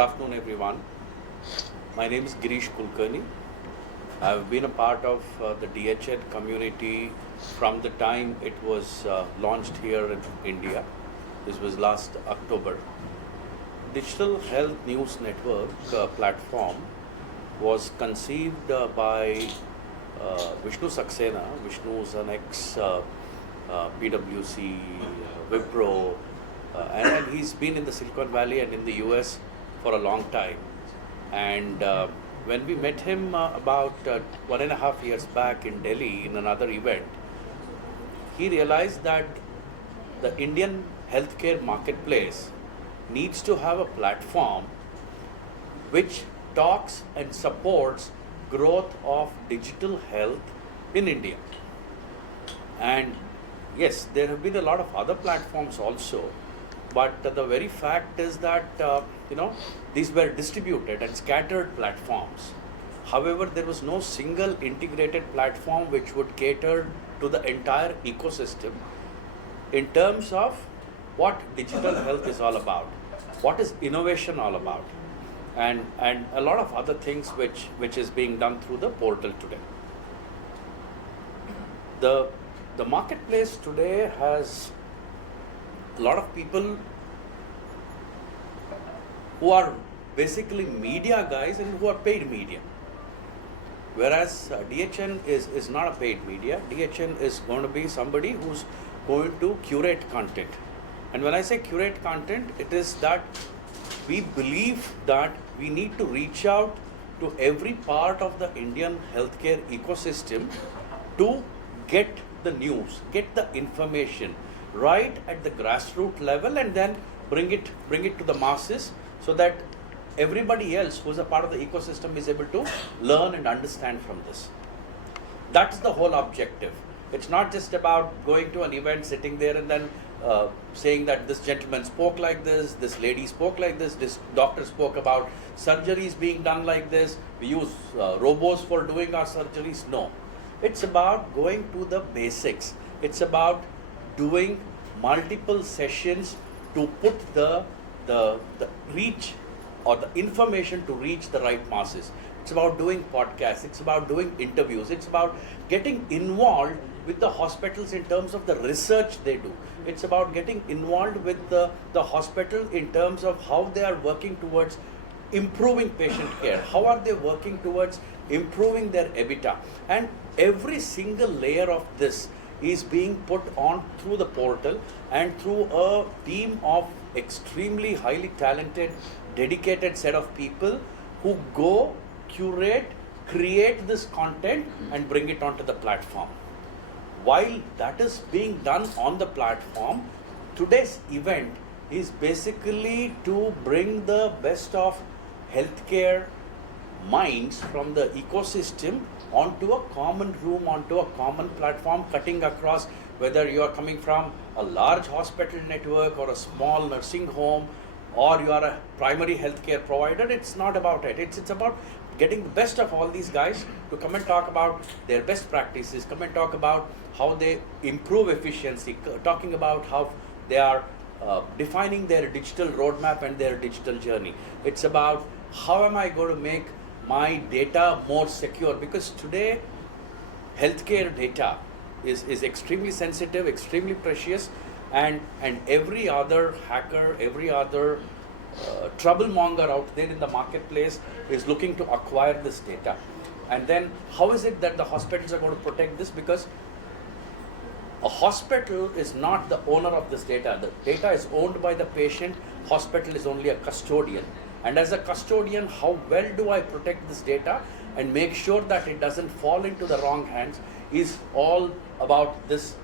afternoon, everyone. My name is Girish Kulkarni. I've been a part of the DHN community from the time it was launched here in India. This was last October. Digital Health News Network platform was conceived by Vishnu Saxena. Vishnu is an ex PwC, Wipro, and he's been in the Silicon Valley and in the US for a long time. And when we met him about 1.5 years back in Delhi in another event, he realized that the Indian healthcare marketplace needs to have a platform which talks and supports growth of digital health in India. And yes, there have been a lot of other platforms also, but the very fact is that these were distributed and scattered platforms. However, there was no single integrated platform which would cater to the entire ecosystem in terms of what digital health is all about, what is innovation all about, and a lot of other things which is being done through the portal today. The marketplace today has a lot of people who are basically media guys and who are paid media. Whereas DHN is not a paid media. DHN is going to be somebody who's going to curate content. And when I say curate content, it is that we believe that we need to reach out to every part of the Indian healthcare ecosystem to get the news, get the information right at the grassroots level, and then bring it to the masses so that everybody else who's a part of the ecosystem is able to learn and understand from this. That's the whole objective. It's not just about going to an event, sitting there and then saying that this gentleman spoke like this lady spoke like this doctor spoke about surgeries being done like this, we use robots for doing our surgeries. No. It's about going to the basics. It's about doing multiple sessions to put the reach or the information to reach the right masses. It's about doing podcasts. It's about doing interviews. It's about getting involved with the hospitals in terms of the research they do. It's about getting involved with the hospital in terms of how they are working towards improving patient care. How are they working towards improving their EBITDA? And every single layer of this is being put on through the portal and through a team of extremely highly talented, dedicated set of people who go, curate, create this content and bring it onto the platform. While that is being done on the platform, today's event is basically to bring the best of healthcare minds from the ecosystem onto a common room, onto a common platform, cutting across whether you are coming from a large hospital network or a small nursing home or you are a primary healthcare provider. It's not about it. It's about getting the best of all these guys to come and talk about their best practices, come and talk about how they improve efficiency, talking about how they are defining their digital roadmap and their digital journey. It's about how am I going to make my data more secure, because today healthcare data is extremely sensitive, extremely precious, and every other hacker, every other troublemonger out there in the marketplace is looking to acquire this data. And then how is it that the hospitals are going to protect this? Because a hospital is not the owner of this data. The data is owned by the patient. Hospital is only a custodian. And as a custodian, how well do I protect this data and make sure that it doesn't fall into the wrong hands is all about this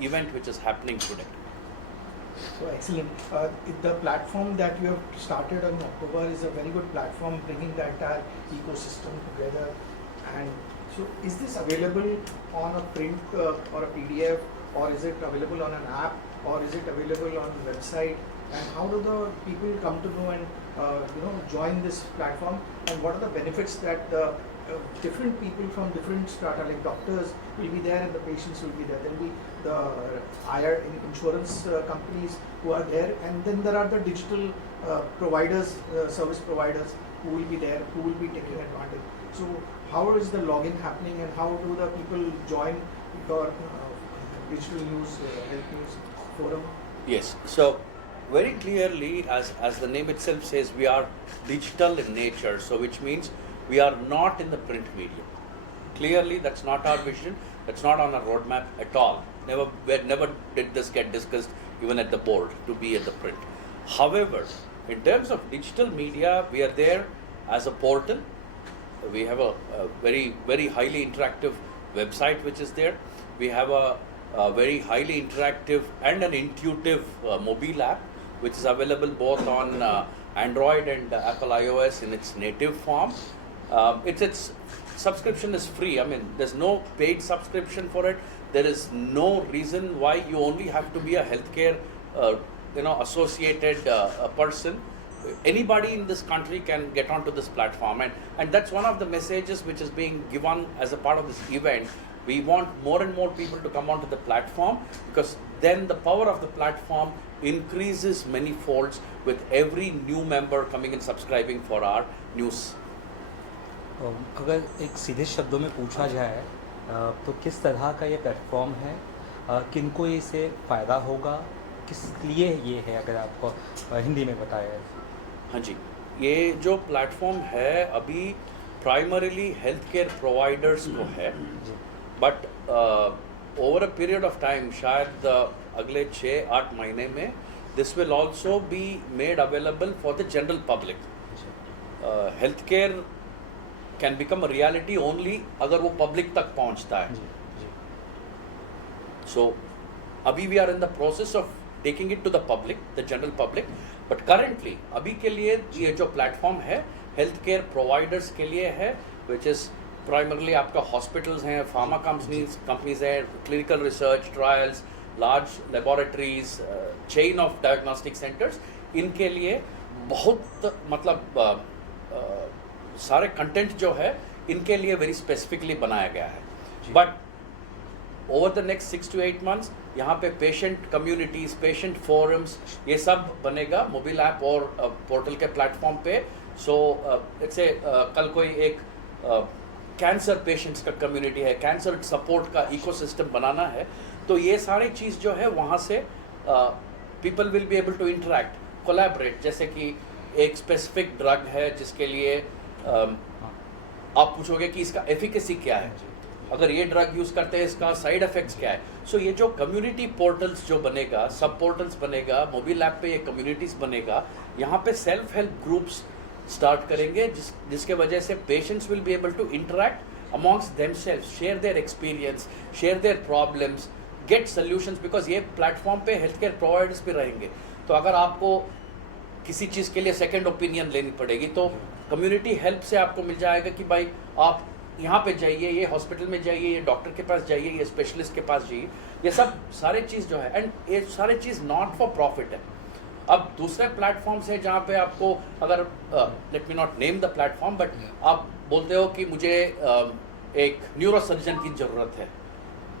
event which is happening today. So excellent. The platform that you have started in October is a very good platform, bringing the entire ecosystem together. And so is this available on a print or a PDF, or is it available on an app, or is it available on the website? And how do the people come to know and join this platform? And what are the benefits that the different people from different strata, like doctors will be there and the patients will be there. There will be the insurance companies who are there, and then there are the digital providers, service providers who will be there, who will be taking advantage. So how is the login happening, and how do the people join your digital news, health news forum? Yes. So very clearly, as the name itself says, we are digital in nature. So which means we are not in the print medium. Clearly, that's not our vision. That's not on our roadmap at all. Never did this get discussed even at the board to be at the print. However, in terms of digital media, we are there as a portal. We have a very highly interactive website which is there. We have a very highly interactive and an intuitive mobile app which is available both on Android and Apple iOS in its native form. Its subscription is free. I mean, there's no paid subscription for it. There is no reason why you only have to be a healthcare associated person. Anybody in this country can get onto this platform, and that's one of the messages which is being given as a part of this event. We want more and more people to come onto the platform, because then the power of the platform increases many folds with every new member coming and subscribing for our news. अगर एक सीधे शब्दों में पूछा जाए तो किस तरह का ये प्लेटफॉर्म है, किनको इससे फ़ायदा होगा, किस लिए ये है, अगर आपको हिंदी में बताया जाए? हाँ जी, ये जो प्लेटफॉर्म है अभी प्राइमरीली हेल्थ केयर प्रोवाइडर्स को है, but over a period of time, शायद अगले 6-8 महीने में, this will also be made available for the general public. Health care can become a reality only अगर वो पब्लिक तक पहुंचता है. सो अभी we are in the process of taking it to the public, the general public. But currently अभी के लिए ये जो प्लेटफॉर्म है हेल्थ केयर प्रोवाइडर्स के लिए है, विच इज़ प्राइमरली आपका हॉस्पिटल्स हैं, फार्मा कंपनीज हैं, clinical research trials, large laboratories, chain of diagnostic centres. इनके लिए बहुत मतलब सारे कंटेंट जो है इनके लिए वेरी स्पेसिफिकली बनाया गया है. But over the next 6 to 8 months यहाँ पे पेशेंट कम्युनिटीज़, पेशेंट फोरम्स, ये सब बनेगा मोबाइल ऐप और पोर्टल के प्लेटफॉर्म पे. सो इट्स ए कल कोई एक कैंसर पेशेंट्स का कम्युनिटी है, कैंसर सपोर्ट का इकोसिस्टम बनाना है, तो ये सारी चीज़ जो है वहाँ से people will be able to interact, collaborate. जैसे कि एक स्पेसिफिक ड्रग है जिसके लिए आप पूछोगे कि इसका एफिकेसी क्या है, अगर ये ड्रग यूज़ करते हैं इसका साइड इफेक्ट्स क्या है. सो ये जो कम्युनिटी पोर्टल्स जो बनेगा, सब पोर्टल्स बनेगा, मोबाइल ऐप पे ये कम्युनिटीज़ बनेगा, यहाँ पे सेल्फ हेल्प ग्रुप्स स्टार्ट करेंगे जिसके वजह से patients will be able to interact amongst themselves, share their experience, share their problems, get solutions. Because ये प्लेटफॉर्म पे हेल्थ केयर प्रोवाइडर्स भी रहेंगे, तो अगर आपको किसी चीज़ के लिए सेकेंड ओपिनियन लेनी पड़ेगी तो कम्युनिटी हेल्प से आपको मिल जाएगा कि भाई आप यहाँ पे जाइए, ये हॉस्पिटल में जाइए, ये डॉक्टर के पास जाइए, ये स्पेशलिस्ट के पास जाइए. ये सब सारे चीज़ जो है, एंड ये सारे चीज़ नॉट फॉर प्रॉफिट है. अब दूसरे प्लेटफॉर्म्स है जहाँ पे आपको, अगर let me not name the platform, but आप बोलते हो कि मुझे एक न्यूरो सर्जन की ज़रूरत है,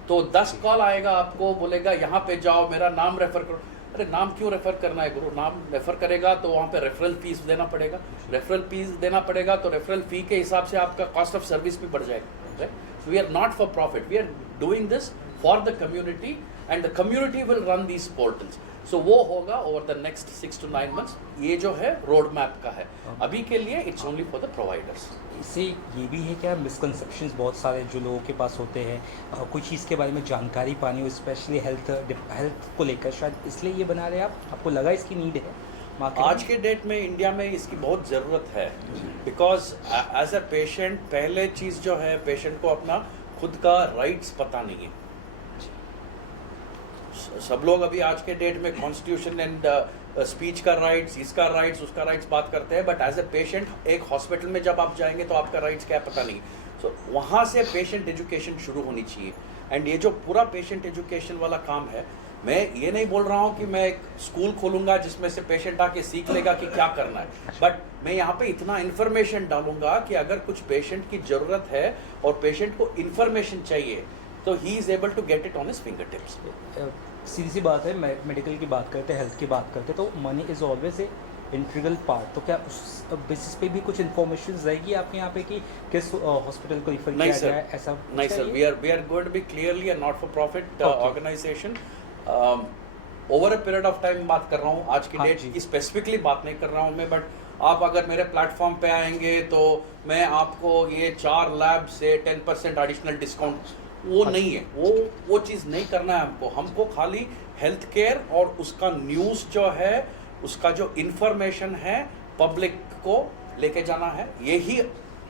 तो 10 कॉल आएगा, आपको बोलेगा यहाँ पे जाओ, मेरा नाम रेफ़र करो. अरे नाम क्यों रेफ़र करना है गुरु? नाम रेफ़र करेगा तो वहाँ पे रेफरल फीस देना पड़ेगा, रेफरल फीस देना पड़ेगा तो रेफरल फी के हिसाब से आपका कॉस्ट ऑफ सर्विस भी बढ़ जाएगा. We are not for profit, we are doing this for the community, and the community will run these portals. So वो होगा over the next 6 to 9 months. ये जो है रोड मैप का है. अभी के लिए it's only for the providers. इससे ये भी है क्या, मिसकंसेप्शंस बहुत सारे जो लोगों के पास होते हैं, कोई चीज़ के बारे में जानकारी पानी हो, स्पेशली हेल्थ को लेकर, शायद इसलिए ये बना रहे आप, आपको लगा इसकी नीड है? आज के डेट में इंडिया में इसकी बहुत ज़रूरत है, बिकॉज एज अ पेशेंट पहले चीज़ जो है, पेशेंट को अपना खुद का राइट्स पता नहीं है. सब लोग अभी आज के डेट में कॉन्स्टिट्यूशन एंड स्पीच का राइट्स, इसका राइट्स, उसका राइट्स बात करते हैं, बट एज ए पेशेंट एक हॉस्पिटल में जब आप जाएंगे तो आपका राइट्स क्या पता नहीं. सो वहाँ से पेशेंट एजुकेशन शुरू होनी चाहिए. एंड ये जो पूरा पेशेंट एजुकेशन वाला काम है, मैं ये नहीं बोल रहा हूँ कि मैं एक स्कूल खोलूंगा जिसमें से पेशेंट आके सीख लेगा कि क्या करना है, बट मैं यहाँ पे इतना इन्फॉर्मेशन डालूंगा कि अगर कुछ पेशेंट की ज़रूरत है और पेशेंट को इन्फॉर्मेशन चाहिए तो he is able to get it on his fingertips. सीधी सी बात है, मेडिकल की बात करते हैं, हेल्थ की बात करते हैं, तो money is always a integral part. तो क्या उस बेसिस पे भी कुछ इन्फॉर्मेशन रहेगी आपके यहाँ पे कि किस हॉस्पिटल को रिफर किया जाए, ऐसा? नहीं sir, we are going to be clearly a not for profit organisation. Over a period of time बात कर रहा हूँ, आज की डेट की स्पेसिफिकली बात नहीं कर रहा हूँ मैं, बट आप अगर मेरे प्लेटफॉर्म पे आएंगे तो मैं आपको ये 4 लैब से 10% एडिशनल डिस्काउंट, वो नहीं है, वो चीज़ नहीं करना है हमको खाली हेल्थ केयर और उसका न्यूज़ जो है, उसका जो इन्फॉर्मेशन है पब्लिक को लेके जाना है, यही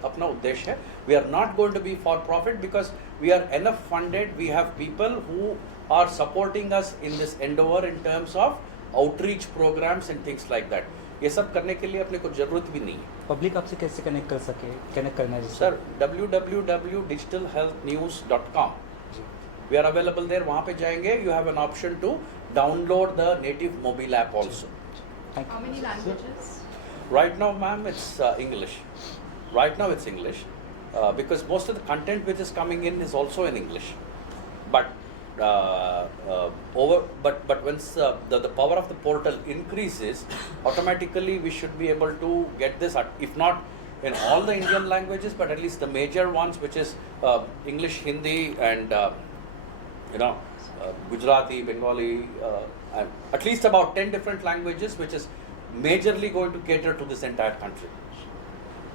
अपना उद्देश्य है। We are not going to be for profit because we are enough funded, we have people who are supporting us in this endeavour in terms of outreach programmes and things like that. ये सब करने के लिए अपने को जरूरत भी नहीं है। पब्लिक आपसे कैसे कनेक्ट करना है sir www.digitalhealthnews.com, we are available there, वहाँ पे जाएंगे, you have an option to download the native mobile app also. How many languages? Right now, ma'am, it's English. Right now, it's English because most of the content which is coming in is also in English. But but once the power of the portal increases, automatically we should be able to get this, if not in all the Indian languages, but at least the major ones, which is English, Hindi, and Gujarati, Bengali, and at least about 10 different languages, which is majorly going to cater to this entire country.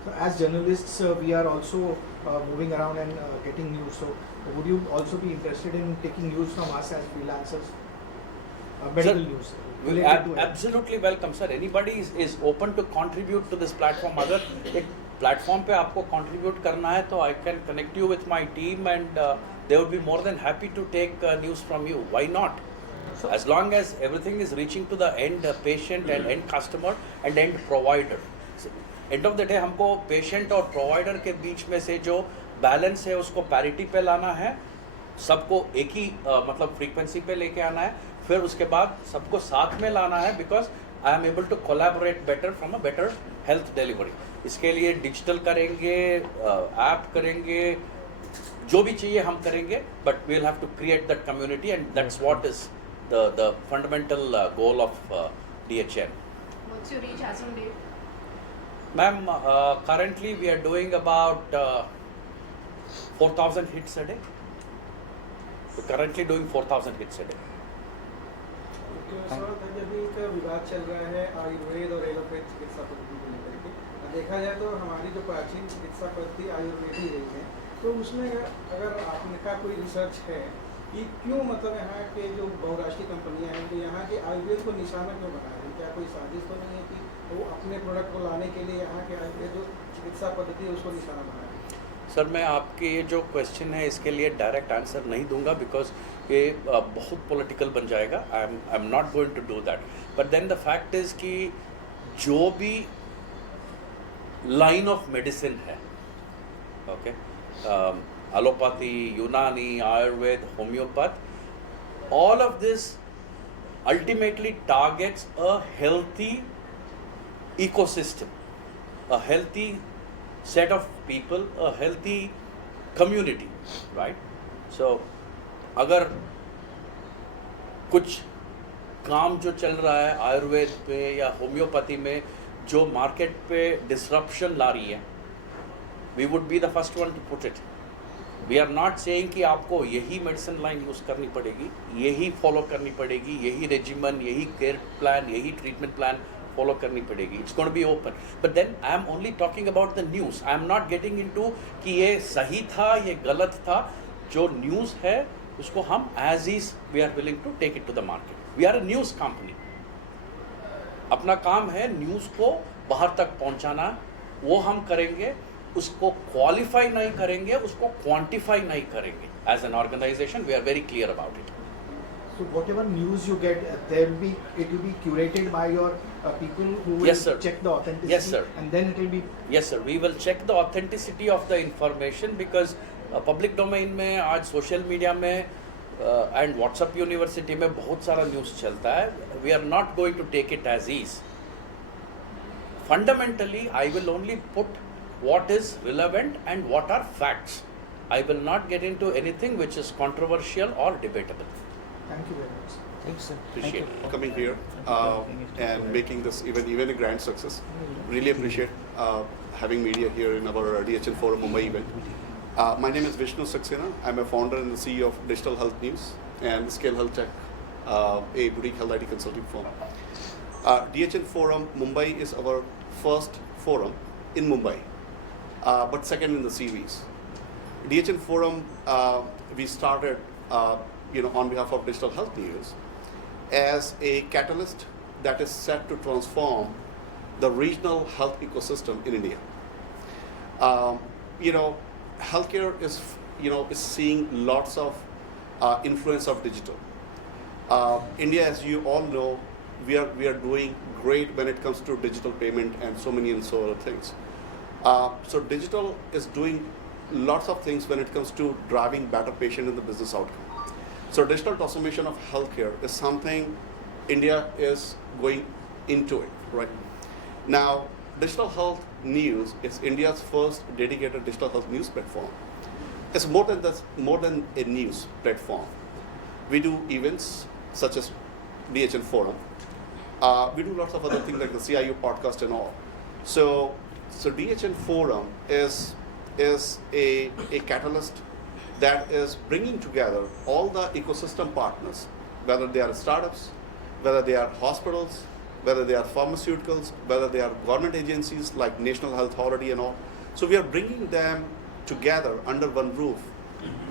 So as journalists, we are also moving around and getting news. So would you also be interested in taking news from us as freelancers? Medical news. Absolutely welcome, sir. Anybody is open to contribute to this platform. अगर एक platform पे आपको contribute करना है तो I can connect you with my team and they would be more than happy to take news from you. Why not? As long as everything is reaching to the end patient and end customer and end provider. End of the day हमको patient और provider के बीच में से जो balance है उसको parity पे लाना है, सबको एक ही मतलब frequency पे लेके आना है, फिर उसके बाद सबको साथ में लाना है because I am able to collaborate better from a better health delivery. इसके लिए digital करेंगे, app करेंगे, जो भी चाहिए हम करेंगे, but we'll have to create that community and that's what is the fundamental goal of DHN. What's your reach as on date? Ma'am, currently we are doing about 4,000 hits a day. We're currently doing 4,000 hits a day. अभी एक विवाद चल रहा है आयुर्वेद और allopath चिकित्सा पद्धति को लेकर के। देखा जाए तो हमारी जो प्राचीन चिकित्सा पद्धति आयुर्वेद ही रही है, तो उसमें अगर आपने का कोई रिसर्च है कि क्यों मतलब यहाँ के जो बहुराष्ट्रीय कंपनियां हैं तो यहाँ के आयुर्वेद को निशाना क्यों बना रही हैं? क्या कोई साजिश तो नहीं है कि वो अपने प्रोडक्ट को लाने के लिए यहाँ के आयुर्वेद जो चिकित्सा पद्धति है उसको निशाना बना रही है? सर, मैं आपके ये जो क्वेश्चन है इसके लिए डायरेक्ट आंसर नहीं दूंगा बिकॉज ये बहुत पॉलिटिकल बन जाएगा. I am not going to do that. But then the fact is कि जो भी लाइन ऑफ मेडिसिन है, okay, allopathy, Unani, Ayurved, homeopath, all of this ultimately targets a healthy ecosystem, a healthy set of people, a healthy community, right? So, अगर कुछ काम जो चल रहा है आयुर्वेद पे या होम्योपैथी में जो मार्केट पे डिसरप्शन ला रही है, we would be the first one to put it. We are not saying कि आपको यही मेडिसिन लाइन यूज़ करनी पड़ेगी, यही फॉलो करनी पड़ेगी, यही रेजिमन, यही केयर प्लान, यही ट्रीटमेंट प्लान फॉलो करनी पड़ेगी. It's going to be open. But then I am only talking about the news. I am not getting into कि ये सही था, ये गलत था. जो न्यूज़ है उसको हम as is we are willing to take it to the market. We are a news company. अपना काम है न्यूज़ को बाहर तक पहुंचाना, वो हम करेंगे. उसको क्वालिफाई नहीं करेंगे, उसको क्वांटिफाई नहीं करेंगे. As an organization we are very clear about it. So whatever news you get, it will be curated by your people who will Yes, sir. check the authenticity. Yes, sir. And then it will be. Yes, sir. We will check the authenticity of the information because public domain में आज social media में and WhatsApp university में बहुत सारा news चलता है. We are not going to take it as is. Fundamentally I will only put what is relevant and what are facts. I will not get into anything which is controversial or debatable. Thank you very much. Thank you, sir. Appreciate it. Coming here and making this even a grand success. Really appreciate having media here in our DHN Forum Mumbai event. My name is Vishnu Saxena. I'm a founder and the CEO of Digital Health News and Scale Health Tech, a boutique health IT consulting firm. DHN Forum Mumbai is our first forum in Mumbai, but second in the series. DHN Forum we started on behalf of Digital Health News as a catalyst that is set to transform the regional health ecosystem in India. Healthcare is seeing lots of influence of digital. India, as you all know, we are doing great when it comes to digital payment and so many other things. So digital is doing lots of things when it comes to driving better patient and the business outcome. So digital transformation of healthcare is something India is going into it, right? Now, Digital Health News is India's first dedicated digital health news platform. It's more than a news platform. We do events such as DHN Forum. We do lots of other things like the CIU podcast and all. So DHN Forum is a catalyst that is bringing together all the ecosystem partners, whether they are startups, whether they are hospitals, whether they are pharmaceuticals, whether they are government agencies like National Health Authority and all. So we are bringing them together under one roof,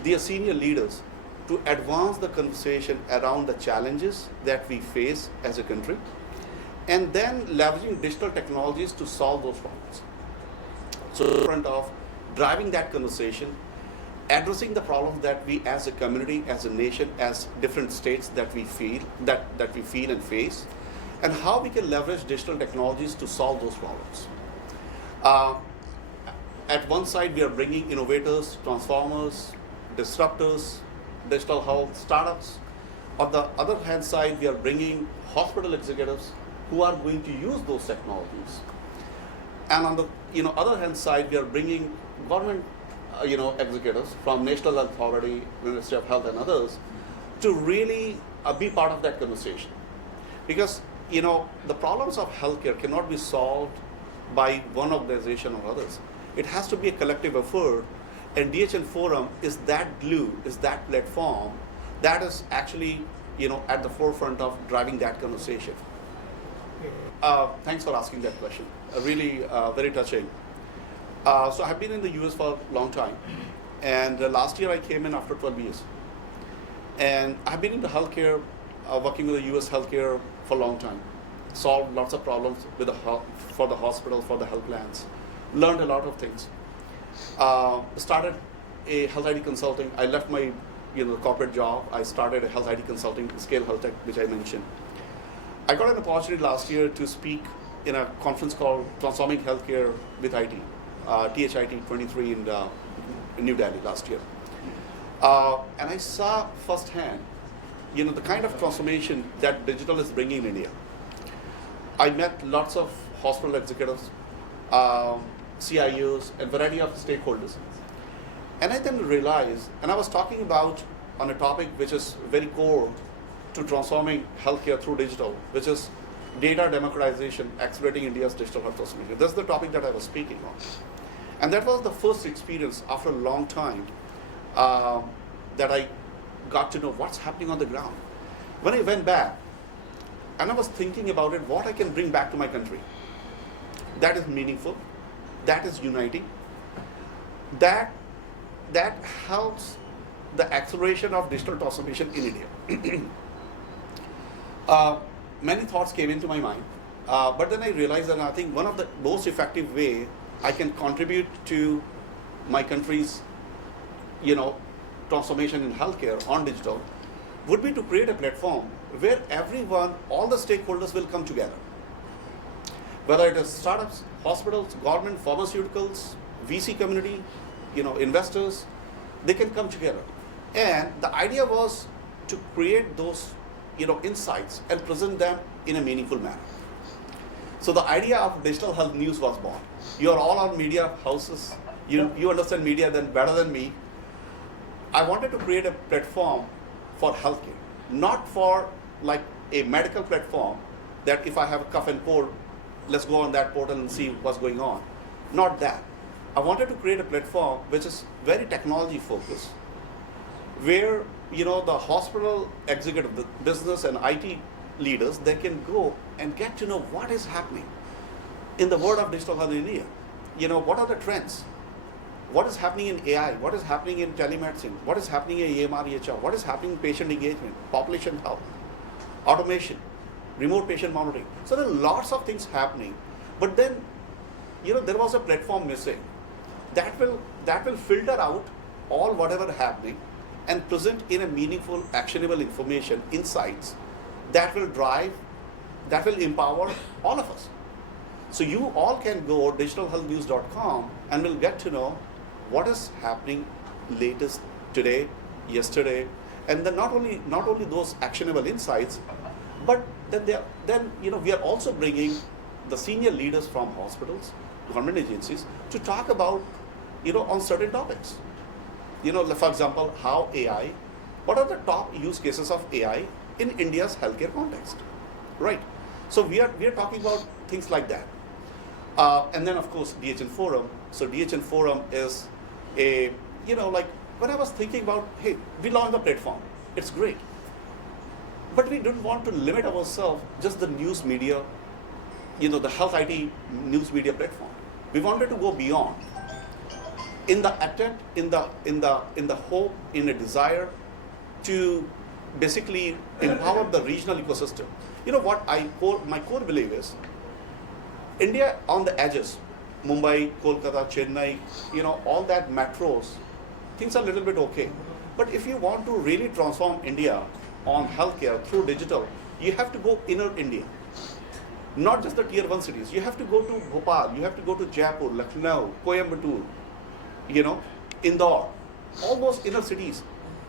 their senior leaders, to advance the conversation around the challenges that we face as a country, and then leveraging digital technologies to solve those problems. So in front of driving that conversation, addressing the problems that we as a community, as a nation, as different states that we feel and face, and how we can leverage digital technologies to solve those problems. At one side, we are bringing innovators, transformers, disruptors, digital health startups. On the other hand side, we are bringing hospital executives who are going to use those technologies. And on the other hand side, we are bringing government executives from National Health Authority, Ministry of Health and others to really be part of that conversation. Because the problems of healthcare cannot be solved by one organization or others. It has to be a collective effort, and DHN Forum is that glue, is that platform that is actually at the forefront of driving that conversation. Thanks for asking that question. Really very touching. So I have been in the US for a long time, and last year I came in after 12 years. And I've been into healthcare, working with the US healthcare for a long time. Solved lots of problems for the hospital, for the health plans. Learned a lot of things. Started a health IT consulting. I left my corporate job. I started a health IT consulting, Scale Health Tech, which I mentioned. I got an opportunity last year to speak in a conference called Transforming Healthcare with IT, THIT 23 in New Delhi last year. And I saw firsthand, the kind of transformation that digital is bringing in India. I met lots of hospital executives, CIOs, and variety of stakeholders. And I then realized, and I was talking about on a topic which is very core to transforming healthcare through digital, which is data democratization, accelerating India's digital health transformation. That's the topic that I was speaking on. And that was the first experience after a long time that I got to know what's happening on the ground. When I went back, and I was thinking about it, what I can bring back to my country that is meaningful, that is uniting, that helps the acceleration of digital transformation in India. Many thoughts came into my mind, but then I realized that I think one of the most effective way I can contribute to my country's, transformation in healthcare on digital would be to create a platform where everyone, all the stakeholders will come together. Whether it is startups, hospitals, government, pharmaceuticals, VC community, investors, they can come together. And the idea was to create those, insights and present them in a meaningful manner. So the idea of digital health news was born. You are all on media houses. You understand media better than me. I wanted to create a platform for healthcare, not for like a medical platform that if I have a cough and cold, let's go on that portal and see what's going on. Not that. I wanted to create a platform which is very technology focused, where the hospital executive, the business and IT leaders, they can go and get to know what is happening in the world of digital health in India. What are the trends? What is happening in AI? What is happening in telemedicine? What is happening in EMR, EHR? What is happening in patient engagement, population health, automation, remote patient monitoring? So there are lots of things happening, but then, there was a platform missing that will filter out all whatever happening and present in a meaningful, actionable information, insights that will empower all of us. So you all can go digitalhealthnews.com and will get to know what is happening latest today, yesterday, and then not only those actionable insights, but then we are also bringing the senior leaders from hospitals, government agencies to talk about on certain topics. For example, how AI, what are the top use cases of AI in India's healthcare context, right? So we are talking about things like that. And then of course DHN Forum. So DHN Forum is when I was thinking about, hey, we launched the platform, it's great, but we didn't want to limit ourselves just the news media, the health IT news media platform. We wanted to go beyond, in the attempt, in the hope, in a desire to basically empower the regional ecosystem. What my core belief is, India on the edges, Mumbai, Kolkata, Chennai, all that metros, things are a little bit okay. But if you want to really transform India on healthcare through digital, you have to go inner India. Not just the tier 1 cities. You have to go to Bhopal, you have to go to Jaipur, Lucknow, Coimbatore, Indore, all those inner cities.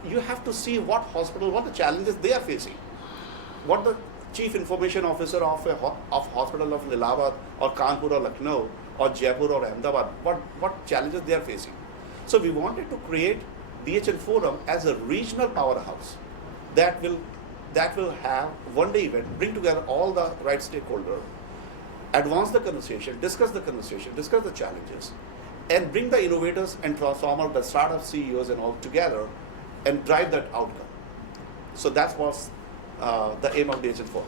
You have to see what the challenges they are facing, what the chief information officer of hospital of Allahabad or Kanpur or Lucknow or Jaipur or Ahmedabad, what challenges they are facing. So we wanted to create DHN Forum as a regional powerhouse that will have one day event, bring together all the right stakeholders, advance the conversation, discuss the challenges, and bring the innovators and transformers, the startup CEOs and all together and drive that outcome. So that was the aim of DHN Forum.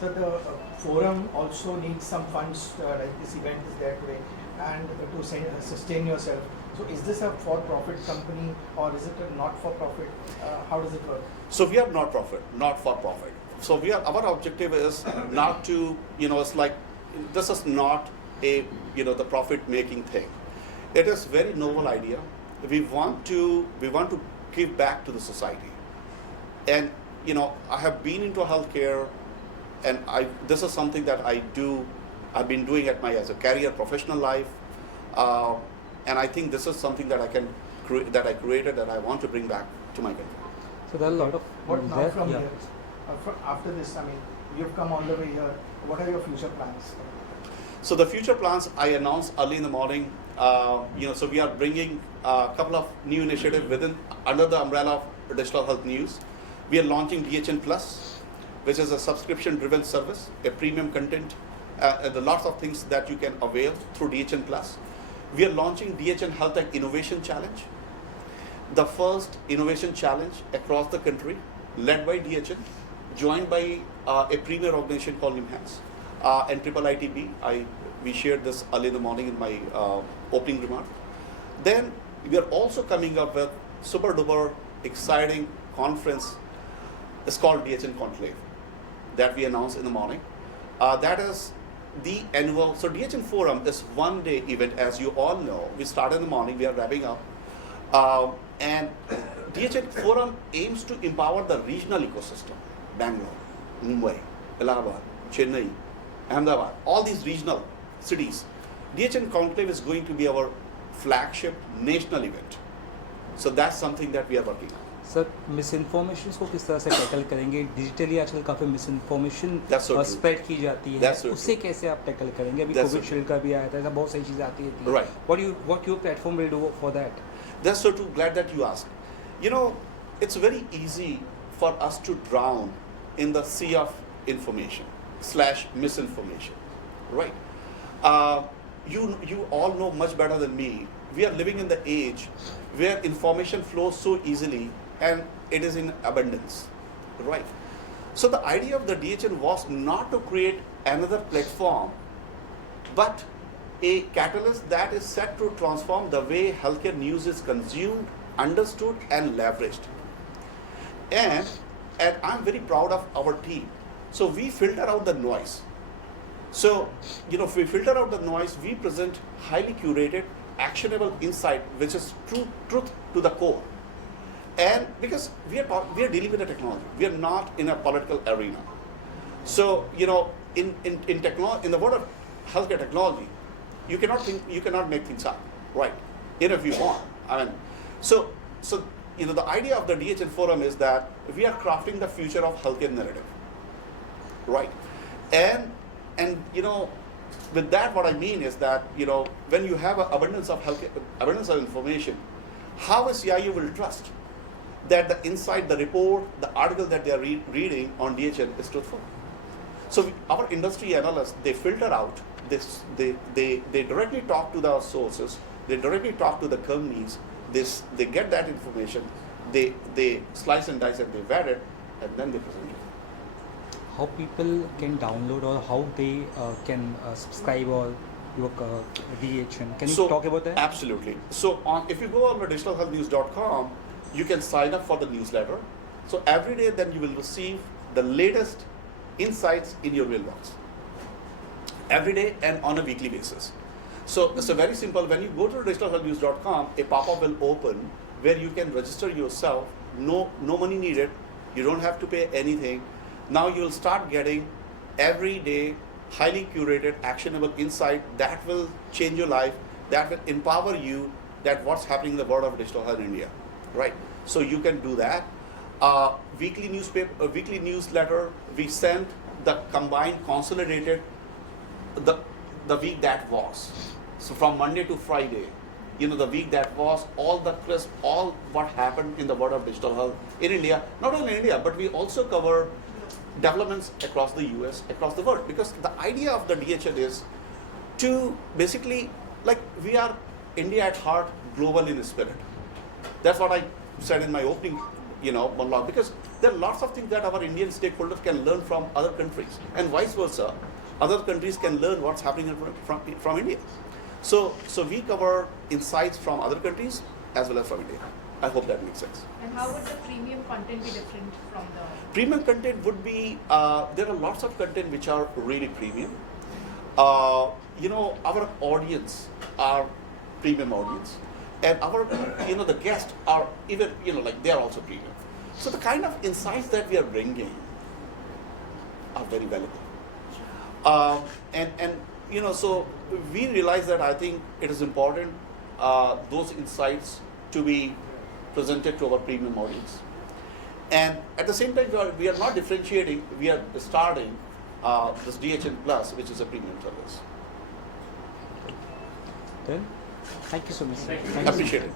So the forum also needs some funds, like this event is there today, and to sustain yourself. So is this a for-profit company or is it a not-for-profit? How does it work? So we are not for profit. So our objective is not to, it's like, this is not a, the profit-making thing. It is very novel idea. We want to give back to the society. And, I have been into healthcare, and this is something that I've been doing as a career, professional life. And I think this is something that that I created that I want to bring back to my country. So there are a lot of What now from yeah. here? After this, you've come all the way here. What are your future plans? So the future plans I announced early in the morning. So we are bringing a couple of new initiatives under the umbrella of Digital Health News. We are launching DHN Plus, which is a subscription-driven service, a premium content, and lots of things that you can avail through DHN Plus. We are launching DHN Health Tech Innovation Challenge, the first innovation challenge across the country, led by DHN, joined by a premier organization called Nimhans and IIITB. We shared this early in the morning in my opening remark. Then we are also coming up with super duper exciting conference. It's called DHN Conclave that we announced in the morning. That is the annual, so DHN Forum is one day event, as you all know. We started in the morning, we are wrapping up. And DHN Forum aims to empower the regional ecosystem. Bangalore, Mumbai, Allahabad, Chennai, Ahmedabad, all these regional cities. DHN Conclave is going to be our flagship national event. So that's something that we are working on. Sir miss information को किस तरह से tackle करेंगे? Digitally आजकल काफ़ी miss information That's so true. Spread की जाती है, That's so उससे true. कैसे आप टैकल करेंगे? अभी That's so कोविशील्ड का भी आया था, ऐसा बहुत सारी चीज़ें आती है। Right. What your platform will do for that? That's so true. Glad that you asked. You know, it's very easy for us to drown in the sea of information / misinformation, right? You all know much better than me. We are living in the age where information flows so easily and it is in abundance, right? So the idea of the DHN was not to create another platform, but a catalyst that is set to transform the way healthcare news is consumed, understood, and leveraged. And I'm very proud of our team. So we filter out the noise. So, if we filter out the noise, we present highly curated, actionable insight, which is truth to the core. And because we are dealing with the technology, we are not in a political arena. So, in the world of healthcare technology, you cannot make things up, right? Even if you want. So the idea of the DHN forum is that we are crafting the future of healthcare narrative, right? And with that, what I mean is that when you have an abundance of information, how a CIO will trust that the insight, the report, the article that they are reading on DHN is truthful? So our industry analysts, they filter out this. They directly talk to the sources. They directly talk to the companies. They get that information. They slice and dice and they vet it, and then they present it. How people can download or how they can subscribe or your DHN? Can you talk about that? Absolutely. So if you go on digitalhealthnews.com, you can sign up for the newsletter. So every day then you will receive the latest insights in your mailbox. Every day and on a weekly basis. So it's a very simple. When you go to digitalhealthnews.com, a pop-up will open where you can register yourself. No money needed. You don't have to pay anything. Now you will start getting every day highly curated, actionable insight that will change your life, that will empower you, that what's happening in the world of digital health in India, right? So you can do that. Weekly newsletter, we sent the combined consolidated the week that was. So from Monday to Friday, the week that was, all the crisp, all what happened in the world of digital health in India, not only in India, but we also cover developments across the US, across the world, because the idea of the DHN is to basically, like, we are India at heart, global in spirit. That's what I said in my opening, monologue, because there are lots of things that our Indian stakeholders can learn from other countries, and vice versa. Other countries can learn what's happening from India. So we cover insights from other countries as well as from India. I hope that makes sense. And how would the premium content be different from the... Premium content would be, there are lots of content which are really premium. Our audience are premium audience. And our, the guests are even, they are also premium. So the kind of insights that we are bringing are very valuable. So we realize that I think it is important, those insights to be presented to our premium audience. And at the same time, we are not differentiating, we are starting this DHN Plus, which is a premium service. Then, thank you so much. Appreciate it.